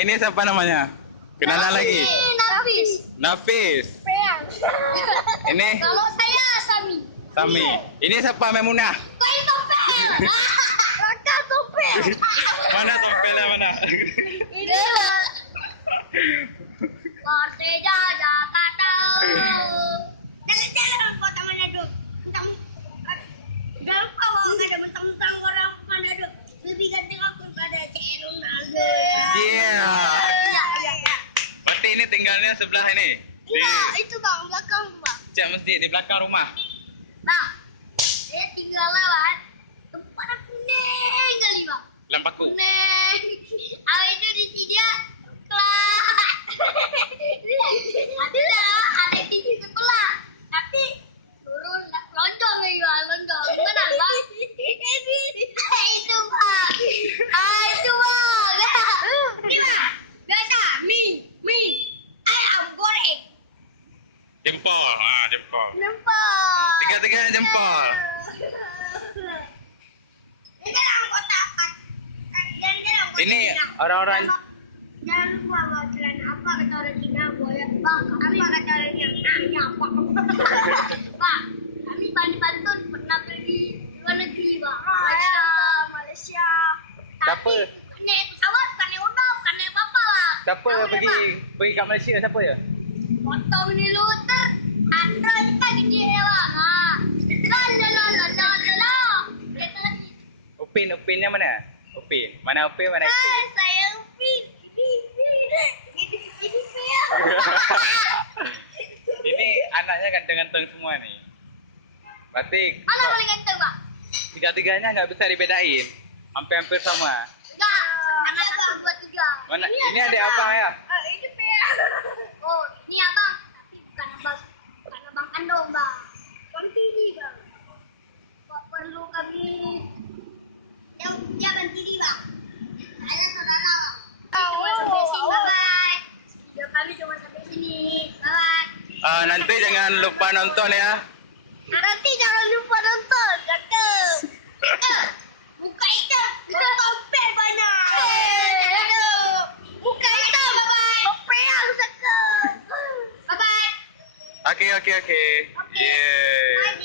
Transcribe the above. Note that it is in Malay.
Ini siapa namanya? Kenalan lagi. Nafis. Nafis. Peang. Ini Kalau saya Sami. Sami. Ini siapa Memunah? Kain topeng. Raka topeng. Mana topelnya mana? Ini. Persija Jakarta. Jalan-jalan kota Manado. Jangan lupa ada mentang-mentang orang Manado. Lebih ganteng aku daripada Cik Ronaldo. Yeah. Berarti ini tinggalnya sebelah ini. Enggak, itu bang, belakang bang. Cik mesti di belakang rumah. Bang, saya tinggal lawan tempat kuning kali bang. Lampaku. Kuning. Awal itu di sini kelas. Ada di sekolah. Tapi turun lonjong ya lonjong. Mana bang? Itu bang. Itu bang. Ini bang. Biasa mie ayam goreng. Jempol. Jempol. Nampak. Tiga-tiganya jempol. Ini orang-orang Jangan lupa bawa celana apa kata orang Cina buaya. Bang, kami kata orang Cina apa? Bang, kami Bani Pantun pernah pergi luar negeri bang. Malaysia. Siapa? Naik pesawat bukan naik udang, bukan naik apa lah. Siapa pergi kat Malaysia? Siapa ya? Potong ni luter. Andra ni kan dia bang. La. Upinnya mana? Upin. Mana Upin, mana Upin? Saya Upin. Ini saya. Ini anaknya ganteng-ganteng semua nih. Berarti Mana paling ganteng bang? tiga-tiganya nggak bisa dibedain. Hampir-hampir sama. Enggak. Tangan aku dua tiga. Mana? Ini adik abang ya? Ini saya. Oh, ini abang. Tapi bukan abang kandung bang. Bang tiri bang. Kok perlu kami yang jangan tiri bang. Ada saudara bang. Bye-bye. Video kami cuma sampai sini. Bye-bye. Nanti jangan lupa nonton ya. Nanti jangan lupa nonton. Cakep. Buka hitam. Topeng banyak. Buka hitam. Topeng yang cakep. Bye-bye. Oke. Yeah.